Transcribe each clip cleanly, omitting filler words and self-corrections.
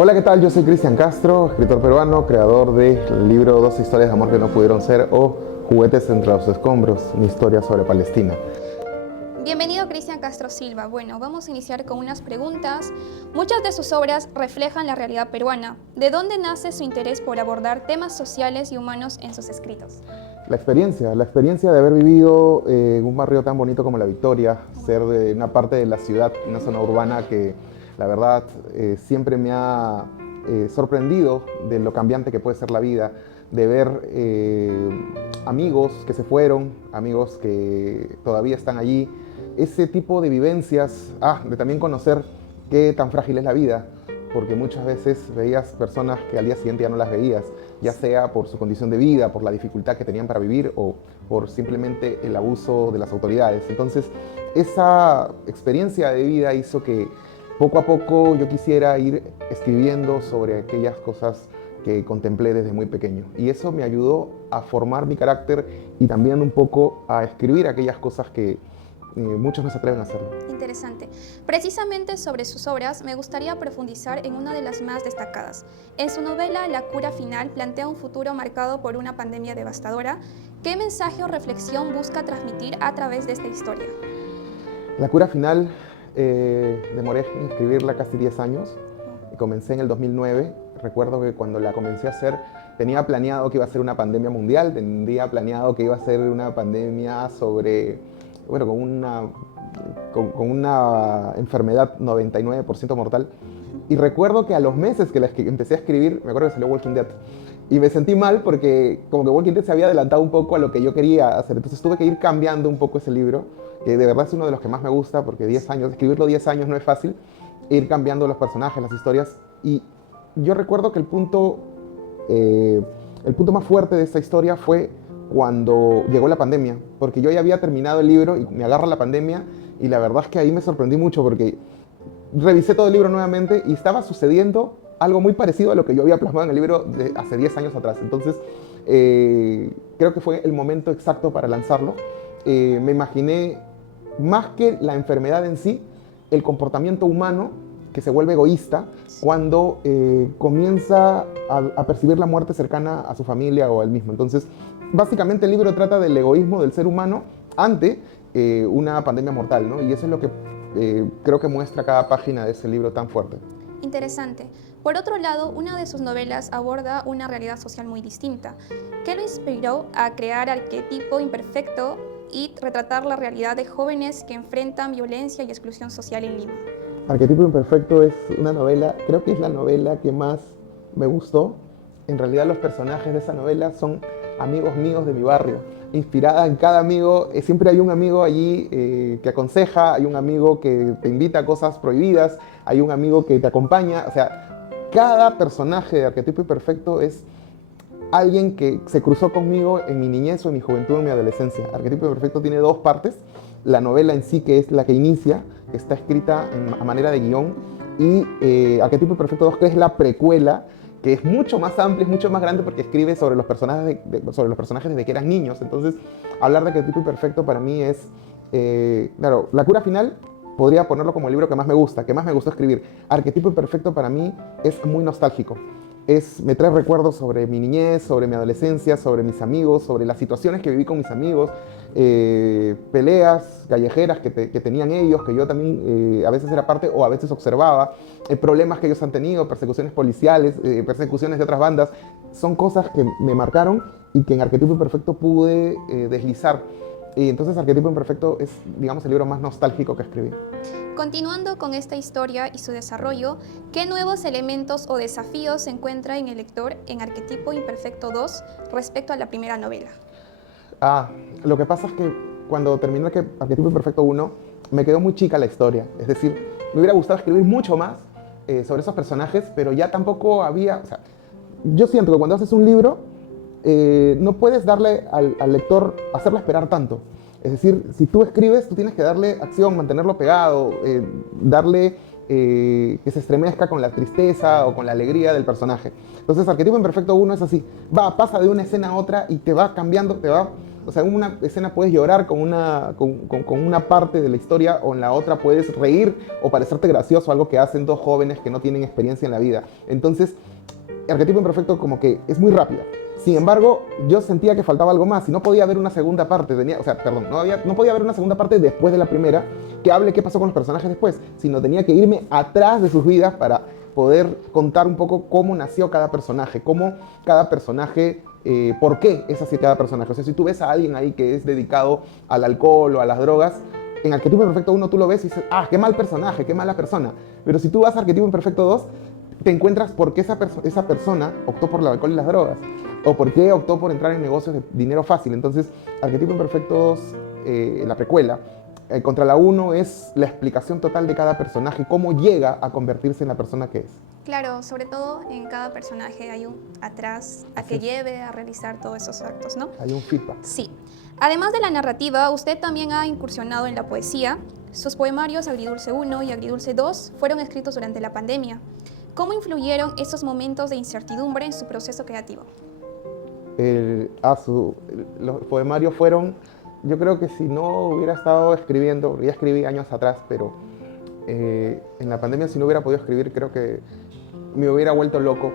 Hola, ¿qué tal? Yo soy Cristian Castro, escritor peruano, creador del libro Dos historias de amor que no pudieron ser o Juguetes entre los escombros, mi historia sobre Palestina. Bienvenido Cristian Castro Silva. Bueno, vamos a iniciar con unas preguntas. Muchas de sus obras reflejan la realidad peruana. ¿De dónde nace su interés por abordar temas sociales y humanos en sus escritos? La experiencia de haber vivido en un barrio tan bonito como La Victoria, ser de una parte de la ciudad, una zona urbana que la verdad siempre me ha sorprendido de lo cambiante que puede ser la vida, de ver amigos que se fueron, amigos que todavía están allí, ese tipo de vivencias, de también conocer qué tan frágil es la vida, porque muchas veces veías personas que al día siguiente ya no las veías, ya sea por su condición de vida, por la dificultad que tenían para vivir o por simplemente el abuso de las autoridades. Entonces, esa experiencia de vida hizo que poco a poco yo quisiera ir escribiendo sobre aquellas cosas que contemplé desde muy pequeño. Y eso me ayudó a formar mi carácter y también un poco a escribir aquellas cosas que muchos no se atreven a hacerlo. Interesante. Precisamente sobre sus obras me gustaría profundizar en una de las más destacadas. En su novela La cura final plantea un futuro marcado por una pandemia devastadora. ¿Qué mensaje o reflexión busca transmitir a través de esta historia? La cura final demoré en escribirla casi 10 años. Comencé en el 2009. Recuerdo que cuando la comencé a hacer tenía planeado que iba a ser una pandemia mundial, tenía planeado que iba a ser una pandemia sobre, bueno, con una enfermedad 99% mortal. Y recuerdo que a los meses que empecé a escribir, me acuerdo que salió Walking Dead. Y me sentí mal porque como que Walking Dead se había adelantado un poco a lo que yo quería hacer. Entonces tuve que ir cambiando un poco ese libro, que de verdad es uno de los que más me gusta, porque 10 años, escribirlo 10 años no es fácil, ir cambiando los personajes, las historias. Y yo recuerdo que el punto más fuerte de esta historia fue cuando llegó la pandemia, porque yo ya había terminado el libro y me agarra la pandemia y la verdad es que ahí me sorprendí mucho porque revisé todo el libro nuevamente y estaba sucediendo algo muy parecido a lo que yo había plasmado en el libro de hace 10 años atrás. Entonces, creo que fue el momento exacto para lanzarlo. Me imaginé, más que la enfermedad en sí, el comportamiento humano que se vuelve egoísta cuando comienza a percibir la muerte cercana a su familia o a él mismo. Entonces, básicamente el libro trata del egoísmo del ser humano ante una pandemia mortal, ¿no? Y eso es lo que creo que muestra cada página de ese libro tan fuerte. Interesante. Por otro lado, una de sus novelas aborda una realidad social muy distinta. ¿Qué lo inspiró a crear Arquetipo Imperfecto y retratar la realidad de jóvenes que enfrentan violencia y exclusión social en Lima? Arquetipo Imperfecto es una novela, creo que es la novela que más me gustó. En realidad los personajes de esa novela son amigos míos de mi barrio. Inspirada en cada amigo, siempre hay un amigo allí que aconseja, hay un amigo que te invita a cosas prohibidas, hay un amigo que te acompaña. O sea, cada personaje de Arquetipo Imperfecto es alguien que se cruzó conmigo en mi niñez o en mi juventud o en mi adolescencia. Arquetipo Perfecto tiene dos partes. La novela en sí, que es la que inicia, que está escrita a manera de guión, y Arquetipo Perfecto 2, que es la precuela, que es mucho más amplia, es mucho más grande porque escribe sobre los personajes, sobre los personajes desde que eran niños. Entonces, hablar de Arquetipo Perfecto para mí es, claro, La cura final podría ponerlo como el libro que más me gustó escribir. Arquetipo Perfecto para mí es muy nostálgico. Me trae recuerdos sobre mi niñez, sobre mi adolescencia, sobre mis amigos, sobre las situaciones que viví con mis amigos, peleas callejeras que tenían ellos, que yo también a veces era parte o a veces observaba, problemas que ellos han tenido, persecuciones policiales, persecuciones de otras bandas. Son cosas que me marcaron y que en Arquetipo Imperfecto pude deslizar. Y entonces Arquetipo Imperfecto es, digamos, el libro más nostálgico que escribí. Continuando con esta historia y su desarrollo, ¿qué nuevos elementos o desafíos se encuentra en el lector en Arquetipo Imperfecto 2 respecto a la primera novela? Lo que pasa es que cuando terminó Arquetipo Imperfecto 1, me quedó muy chica la historia. Es decir, me hubiera gustado escribir mucho más sobre esos personajes, pero ya tampoco había... O sea, yo siento que cuando haces un libro, no puedes darle al lector, hacerlo esperar tanto. Es decir, si tú escribes, tú tienes que darle acción, mantenerlo pegado, darle que se estremezca con la tristeza o con la alegría del personaje. Entonces, Arquetipo Imperfecto 1 es así. Pasa de una escena a otra y te va cambiando, te va O sea, en una escena puedes llorar con una parte de la historia, o en la otra puedes reír o parecerte gracioso, algo que hacen dos jóvenes que no tienen experiencia en la vida. Entonces, Arquetipo Imperfecto como que es muy rápida. Sin embargo, yo sentía que faltaba algo más y no podía haber una segunda parte. No podía haber una segunda parte después de la primera que hable qué pasó con los personajes después, sino tenía que irme atrás de sus vidas para poder contar un poco cómo nació cada personaje, por qué es así cada personaje. O sea, si tú ves a alguien ahí que es dedicado al alcohol o a las drogas, en Arquetipo Imperfecto 1 tú lo ves y dices, qué mal personaje, qué mala persona. Pero si tú vas a Arquetipo Imperfecto 2, te encuentras por qué esa persona optó por el alcohol y las drogas, o por qué optó por entrar en negocios de dinero fácil. Entonces, Arquetipo Imperfecto 2, la precuela, contra la 1 es la explicación total de cada personaje, cómo llega a convertirse en la persona que es. Claro, sobre todo en cada personaje hay un atrás a que lleve a realizar todos esos actos, ¿no? Hay un feedback. Sí. Además de la narrativa, usted también ha incursionado en la poesía. Sus poemarios Agridulce 1 y Agridulce 2 fueron escritos durante la pandemia. ¿Cómo influyeron esos momentos de incertidumbre en su proceso creativo? Los poemarios fueron, yo creo que si no hubiera estado escribiendo, porque ya escribí años atrás, pero en la pandemia si no hubiera podido escribir, creo que me hubiera vuelto loco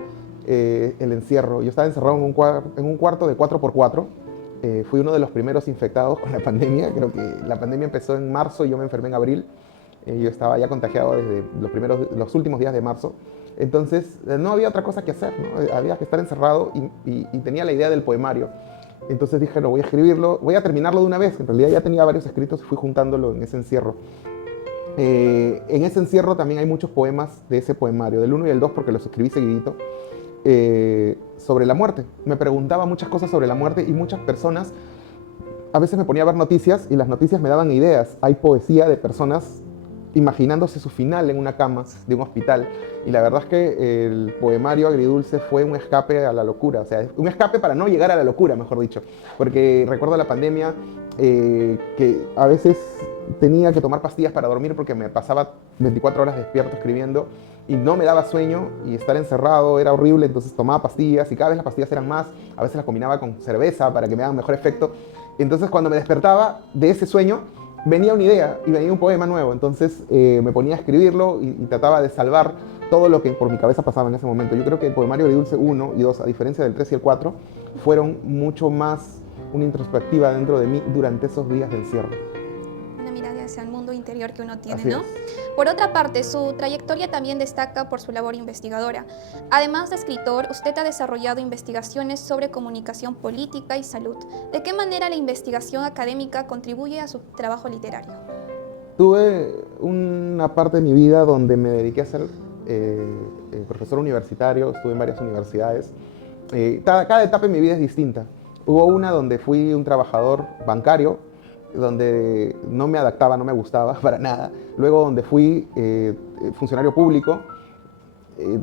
el encierro. Yo estaba encerrado en un cuarto de 4x4. Fui uno de los primeros infectados con la pandemia. Creo que la pandemia empezó en marzo y yo me enfermé en abril. Yo estaba ya contagiado desde los últimos días de marzo. Entonces no había otra cosa que hacer, ¿no? Había que estar encerrado y tenía la idea del poemario. Entonces dije, no, voy a escribirlo, voy a terminarlo de una vez. En realidad ya tenía varios escritos y fui juntándolo en ese encierro. En ese encierro también hay muchos poemas de ese poemario, del 1 y el 2, porque los escribí seguidito, sobre la muerte. Me preguntaba muchas cosas sobre la muerte y muchas personas, a veces me ponía a ver noticias y las noticias me daban ideas. Hay poesía de personas imaginándose su final en una cama de un hospital. Y la verdad es que el poemario Agridulce fue un escape a la locura, o sea, un escape para no llegar a la locura, mejor dicho. Porque recuerdo la pandemia, que a veces tenía que tomar pastillas para dormir porque me pasaba 24 horas despierto escribiendo y no me daba sueño, y estar encerrado era horrible. Entonces tomaba pastillas y cada vez las pastillas eran más, a veces las combinaba con cerveza para que me hagan mejor efecto. Entonces cuando me despertaba de ese sueño, venía una idea y venía un poema nuevo. Entonces me ponía a escribirlo y trataba de salvar todo lo que por mi cabeza pasaba en ese momento. Yo creo que el poemario Agridulce 1 y 2, a diferencia del 3 y el 4, fueron mucho más una introspectiva dentro de mí durante esos días de encierro. Una mirada hacia el mundo interior que uno tiene, Así ¿no? es. Por otra parte, su trayectoria también destaca por su labor investigadora. Además de escritor, usted ha desarrollado investigaciones sobre comunicación política y salud. ¿De qué manera la investigación académica contribuye a su trabajo literario? Tuve una parte de mi vida donde me dediqué a ser profesor universitario, estuve en varias universidades. Cada etapa en mi vida es distinta. Hubo una donde fui un trabajador bancario, donde no me adaptaba, no me gustaba para nada. Luego donde fui funcionario público,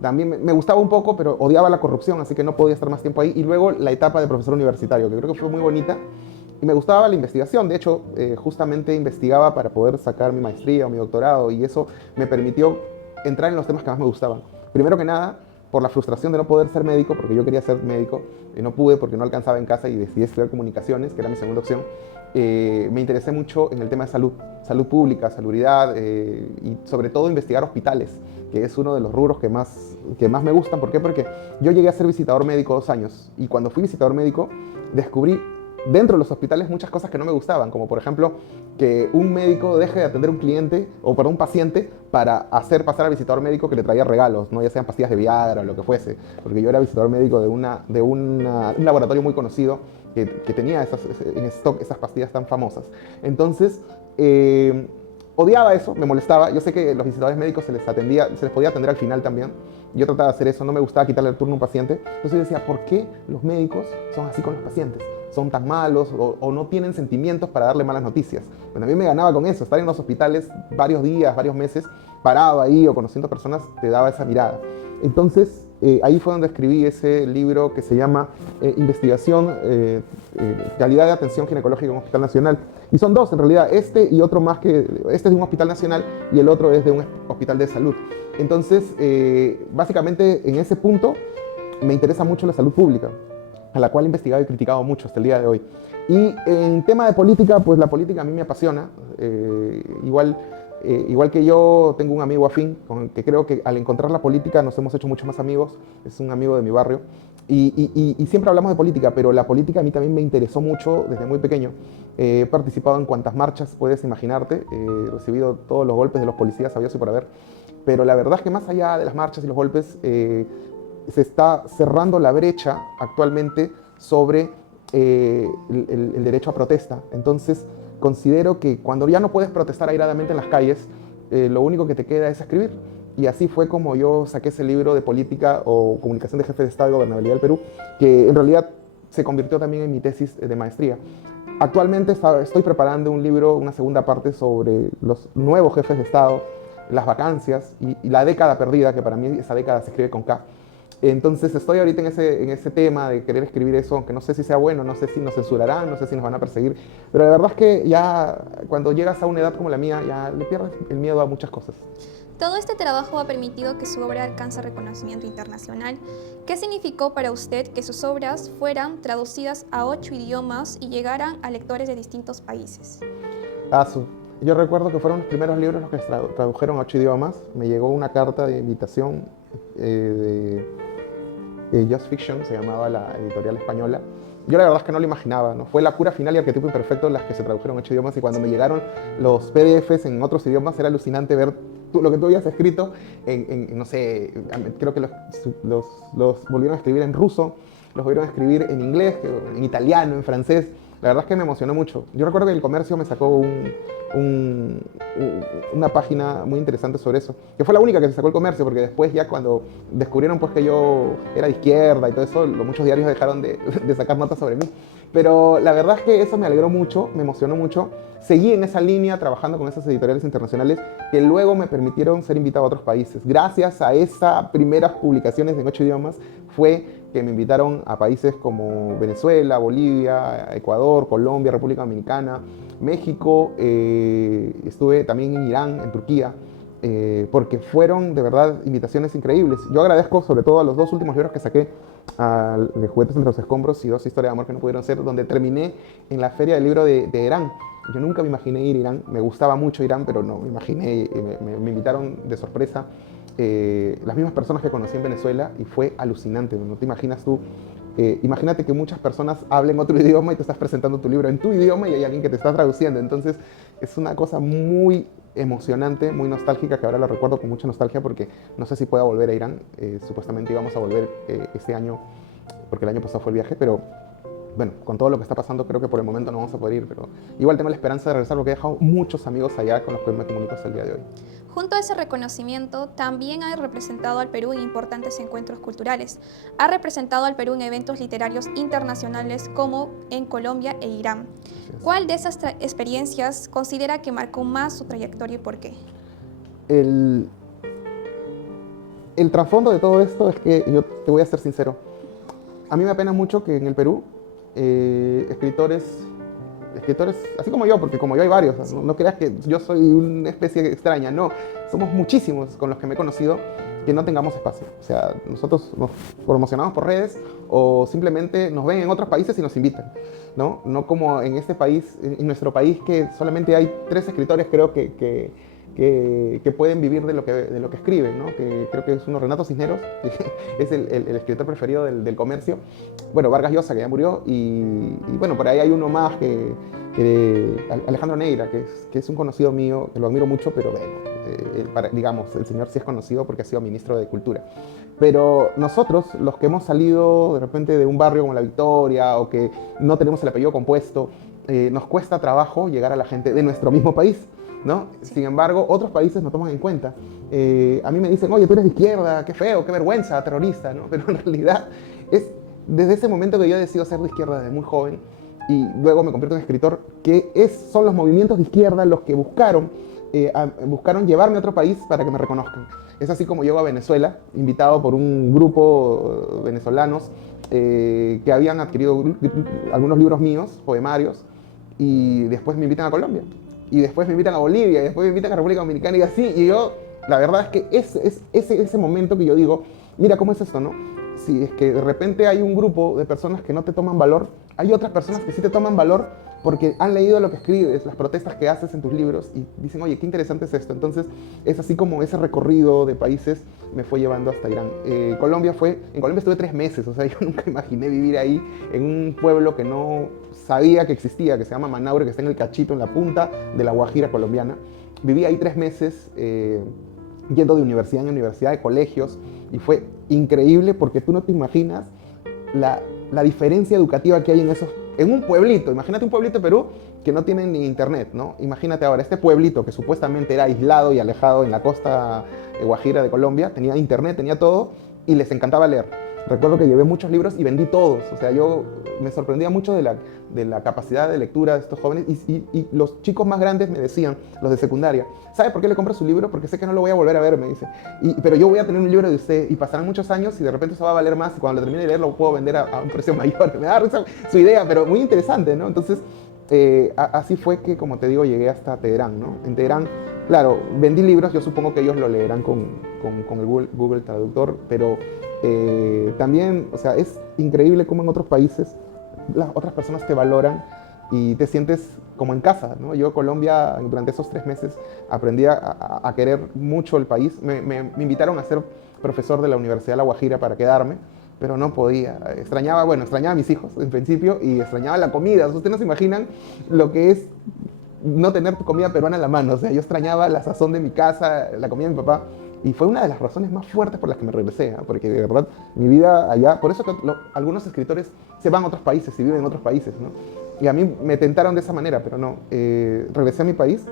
también me gustaba un poco, pero odiaba la corrupción, así que no podía estar más tiempo ahí. Y luego la etapa de profesor universitario, que creo que fue muy bonita. Y me gustaba la investigación. De hecho, justamente investigaba para poder sacar mi maestría o mi doctorado, y eso me permitió entrar en los temas que más me gustaban. Primero que nada, por la frustración de no poder ser médico, porque yo quería ser médico y no pude porque no alcanzaba en casa, y decidí estudiar comunicaciones, que era mi segunda opción. Me interesé mucho en el tema de salud pública, salubridad, y sobre todo investigar hospitales, que es uno de los rubros que más me gustan. ¿Por qué? Porque yo llegué a ser visitador médico 2 años, y cuando fui visitador médico descubrí dentro de los hospitales muchas cosas que no me gustaban, como por ejemplo que un médico deje de atender un paciente para hacer pasar al visitador médico que le traía regalos, ¿no? Ya sean pastillas de Viagra o lo que fuese, porque yo era visitador médico de un laboratorio muy conocido que tenía en stock esas pastillas tan famosas. Entonces, odiaba eso, me molestaba. Yo sé que los visitadores médicos se les podía atender al final también. Yo trataba de hacer eso, no me gustaba quitarle el turno a un paciente. Entonces yo decía, ¿por qué los médicos son así con los pacientes? Son tan malos o no tienen sentimientos para darle malas noticias. Bueno, a mí me ganaba con eso, estar en los hospitales varios días, varios meses, parado ahí o conociendo personas, te daba esa mirada. Entonces, ahí fue donde escribí ese libro que se llama Investigación, Calidad de Atención Ginecológica en un Hospital Nacional. Y son 2 en realidad, este y otro más, que este es de un hospital nacional y el otro es de un hospital de salud. Entonces, básicamente en ese punto me interesa mucho la salud pública. a la cual he investigado y criticado mucho hasta el día de hoy. Y en tema de política, pues la política a mí me apasiona. Igual que yo, tengo un amigo afín con el que creo que al encontrar la política nos hemos hecho mucho más amigos. Es un amigo de mi barrio. Y siempre hablamos de política, pero la política a mí también me interesó mucho desde muy pequeño. He participado en cuantas marchas puedes imaginarte. He recibido todos los golpes de los policías, había y por haber. Pero la verdad es que más allá de las marchas y los golpes, se está cerrando la brecha actualmente sobre el derecho a protesta. Entonces, considero que cuando ya no puedes protestar airadamente en las calles, lo único que te queda es escribir. Y así fue como yo saqué ese libro de política o comunicación de jefe de Estado y gobernabilidad del Perú, que en realidad se convirtió también en mi tesis de maestría. Actualmente estoy preparando un libro, una segunda parte sobre los nuevos jefes de Estado, las vacancias y la década perdida, que para mí esa década se escribe con K. Entonces estoy ahorita en ese tema de querer escribir eso, aunque no sé si sea bueno, no sé si nos censurarán, no sé si nos van a perseguir, pero la verdad es que ya cuando llegas a una edad como la mía, ya le pierdes el miedo a muchas cosas. Todo este trabajo ha permitido que su obra alcance reconocimiento internacional. ¿Qué significó para usted que sus obras fueran traducidas a 8 idiomas y llegaran a lectores de distintos países? Yo recuerdo que fueron los primeros libros los que tradujeron a 8 idiomas. Me llegó una carta de invitación de Just Fiction, se llamaba la editorial española. Yo la verdad es que no lo imaginaba, ¿no? Fue La cura final y Arquetipo imperfecto las que se tradujeron a 8 idiomas, y cuando me llegaron los PDFs en otros idiomas era alucinante ver lo que tú habías escrito no sé, creo que los volvieron a escribir en ruso, los volvieron a escribir en inglés, en italiano, en francés. La verdad es que me emocionó mucho. Yo recuerdo que El Comercio me sacó una página muy interesante sobre eso, que fue la única que se sacó El Comercio, porque después ya cuando descubrieron pues que yo era de izquierda y todo eso, muchos diarios dejaron de sacar notas sobre mí. Pero la verdad es que eso me alegró mucho, me emocionó mucho. Seguí en esa línea trabajando con esas editoriales internacionales que luego me permitieron ser invitado a otros países. Gracias a esas primeras publicaciones en 8 idiomas fue que me invitaron a países como Venezuela, Bolivia, Ecuador, Colombia, República Dominicana, México. Estuve también en Irán, en Turquía, porque fueron de verdad invitaciones increíbles. Yo agradezco sobre todo a los 2 últimos libros que saqué, de Juguetes entre los escombros y 2 historias de amor que no pudieron ser, donde terminé en la Feria del Libro de Irán. Yo nunca me imaginé ir a Irán, me gustaba mucho Irán, pero no me imaginé, me invitaron de sorpresa las mismas personas que conocí en Venezuela y fue alucinante, no te imaginas tú. Imagínate que muchas personas hablen otro idioma y te estás presentando tu libro en tu idioma y hay alguien que te está traduciendo. Entonces es una cosa muy emocionante, muy nostálgica, que ahora la recuerdo con mucha nostalgia porque no sé si pueda volver a Irán. Supuestamente íbamos a volver este año, porque el año pasado fue el viaje, pero bueno, con todo lo que está pasando creo que por el momento no vamos a poder ir, pero igual tengo la esperanza de regresar porque he dejado muchos amigos allá con los que me comunico hasta el día de hoy. Junto a ese reconocimiento, también ha representado al Perú en importantes encuentros culturales. Ha representado al Perú en eventos literarios internacionales como en Colombia e Irán. ¿Cuál de esas experiencias considera que marcó más su trayectoria y por qué? El trasfondo de todo esto es que yo te voy a ser sincero. A mí me apena mucho que en el Perú escritores, así como yo, porque como yo hay varios, no creas que yo soy una especie extraña, no, somos muchísimos con los que me he conocido que no tengamos espacio. O sea, nosotros nos promocionamos por redes o simplemente nos ven en otros países y nos invitan, ¿no? No como en este país, en nuestro país, que solamente hay 3 escritores, creo que pueden vivir de lo que escriben, ¿no? Que creo que es uno Renato Cisneros, que es el escritor preferido del Comercio. Bueno, Vargas Llosa, que ya murió, y bueno, por ahí hay uno más que Alejandro Neira, que es un conocido mío, que lo admiro mucho, pero bueno, digamos, el señor sí es conocido porque ha sido ministro de Cultura. Pero nosotros, los que hemos salido de repente de un barrio como La Victoria, o que no tenemos el apellido compuesto, nos cuesta trabajo llegar a la gente de nuestro mismo país, ¿no? Sin embargo, otros países nos toman en cuenta. A mí me dicen, oye, tú eres de izquierda, qué feo, qué vergüenza, terrorista, ¿no? Pero en realidad es desde ese momento que yo decido ser de izquierda desde muy joven y luego me convierto en escritor, que son los movimientos de izquierda los que buscaron llevarme a otro país para que me reconozcan. Es así como llego a Venezuela, invitado por un grupo venezolanos que habían adquirido algunos libros míos, poemarios, y después me invitan a Colombia. Y después me invitan a Bolivia, y después me invitan a República Dominicana, y así. Y yo, la verdad es que es ese momento que yo digo, mira cómo es esto, ¿no? si es que de repente hay un grupo de personas que no te toman valor, hay otras personas que sí te toman valor porque han leído lo que escribes, las protestas que haces en tus libros y dicen, oye, qué interesante es esto. Entonces, es así como ese recorrido de países me fue llevando hasta Irán. En Colombia estuve 3 meses, o sea, yo nunca imaginé vivir ahí en un pueblo que no sabía que existía, que se llama Manaure, que está en el cachito, en la punta de la Guajira colombiana. Viví ahí 3 meses, yendo de universidad en universidad, de colegios, y fue increíble porque tú no te imaginas la diferencia educativa que hay en un pueblito. Imagínate un pueblito de Perú que no tiene ni internet, ¿no? Imagínate ahora, este pueblito que supuestamente era aislado y alejado en la costa Guajira de Colombia, tenía internet, tenía todo, y les encantaba leer. Recuerdo que llevé muchos libros y vendí todos. O sea, yo me sorprendía mucho de la capacidad de lectura de estos jóvenes. Y los chicos más grandes me decían, los de secundaria, ¿sabe por qué le compro su libro? Porque sé que no lo voy a volver a ver, me dice. Pero yo voy a tener un libro de usted y pasarán muchos años y de repente eso va a valer más. Y cuando lo termine de leer lo puedo vender a un precio mayor. Me da risa su idea, pero muy interesante, ¿no? Entonces, así fue que, como te digo, llegué hasta Teherán, ¿no? En Teherán, claro, vendí libros, yo supongo que ellos lo leerán con el Google Traductor, pero también, o sea, es increíble cómo en otros países las otras personas te valoran y te sientes como en casa, ¿no? Yo en Colombia, durante esos 3 meses, aprendí a querer mucho el país. Me invitaron a ser profesor de la Universidad de La Guajira para quedarme, pero no podía. Extrañaba a mis hijos en principio y extrañaba la comida. Ustedes no se imaginan lo que es no tener tu comida peruana en la mano. O sea, yo extrañaba la sazón de mi casa, la comida de mi papá. Y fue una de las razones más fuertes por las que me regresé, porque de verdad mi vida allá, por eso que algunos escritores se van a otros países y viven en otros países, ¿no? Y a mí me tentaron de esa manera, pero no. Regresé a mi país,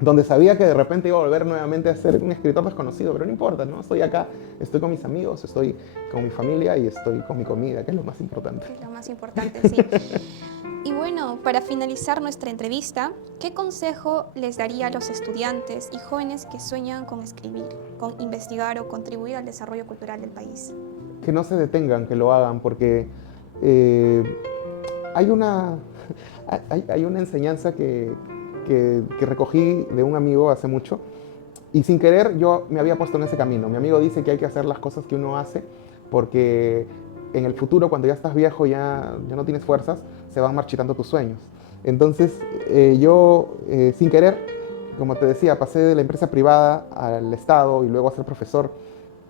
donde sabía que de repente iba a volver nuevamente a ser un escritor desconocido, pero no importa, ¿no? Estoy acá, estoy con mis amigos, estoy con mi familia y estoy con mi comida, que es lo más importante. Es lo más importante, sí. Y bueno, para finalizar nuestra entrevista, ¿qué consejo les daría a los estudiantes y jóvenes que sueñan con escribir, con investigar o contribuir al desarrollo cultural del país? Que no se detengan, que lo hagan, porque hay una enseñanza que recogí de un amigo hace mucho y sin querer yo me había puesto en ese camino. Mi amigo dice que hay que hacer las cosas que uno hace porque en el futuro, cuando ya estás viejo, ya no tienes fuerzas, se van marchitando tus sueños. Entonces yo sin querer, como te decía, pasé de la empresa privada al Estado y luego a ser profesor.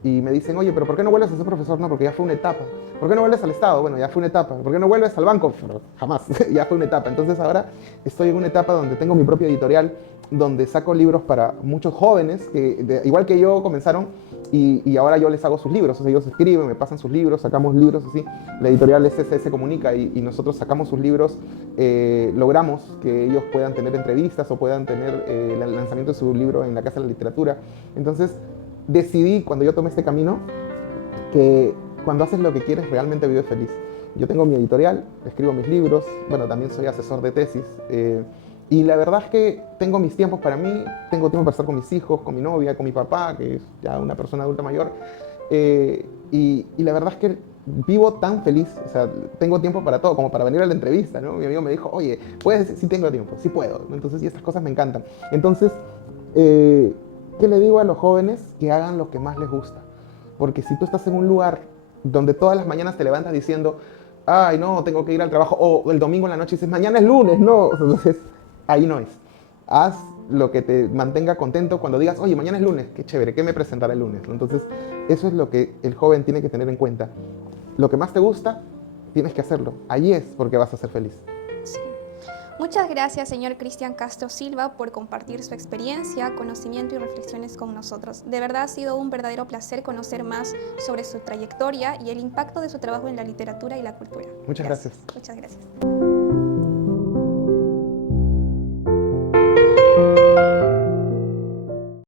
Y me dicen, oye, pero ¿por qué no vuelves a ser profesor? No, porque ya fue una etapa. ¿Por qué no vuelves al Estado? Bueno, ya fue una etapa. ¿Por qué no vuelves al banco? Pero jamás, ya fue una etapa. Entonces ahora estoy en una etapa donde tengo mi propia editorial, donde saco libros para muchos jóvenes que, igual que yo, comenzaron y ahora yo les hago sus libros. O sea, ellos escriben, me pasan sus libros, sacamos libros así. La editorial SSS Comunica y nosotros sacamos sus libros, logramos que ellos puedan tener entrevistas o puedan tener el lanzamiento de su libro en la Casa de la Literatura. Entonces, decidí, cuando yo tomé este camino, que cuando haces lo que quieres realmente vives feliz. Yo tengo mi editorial, escribo mis libros, bueno, también soy asesor de tesis, y la verdad es que tengo mis tiempos para mí, tengo tiempo para estar con mis hijos, con mi novia, con mi papá, que es ya una persona adulta mayor, y la verdad es que vivo tan feliz, o sea, tengo tiempo para todo, como para venir a la entrevista, ¿no? Mi amigo me dijo, oye, ¿puedes decir? Sí tengo tiempo, sí puedo, entonces, y estas cosas me encantan. Entonces, ¿qué le digo a los jóvenes? Que hagan lo que más les gusta. Porque si tú estás en un lugar donde todas las mañanas te levantas diciendo, ay, no, tengo que ir al trabajo, o el domingo en la noche dices, mañana es lunes, no, entonces ahí no es. Haz lo que te mantenga contento cuando digas, oye, mañana es lunes, qué chévere, ¿qué me presentará el lunes? Entonces, eso es lo que el joven tiene que tener en cuenta. Lo que más te gusta, tienes que hacerlo. Allí es porque vas a ser feliz. Sí. Muchas gracias, señor Cristian Castro Silva, por compartir su experiencia, conocimiento y reflexiones con nosotros. De verdad ha sido un verdadero placer conocer más sobre su trayectoria y el impacto de su trabajo en la literatura y la cultura. Muchas gracias. Muchas gracias.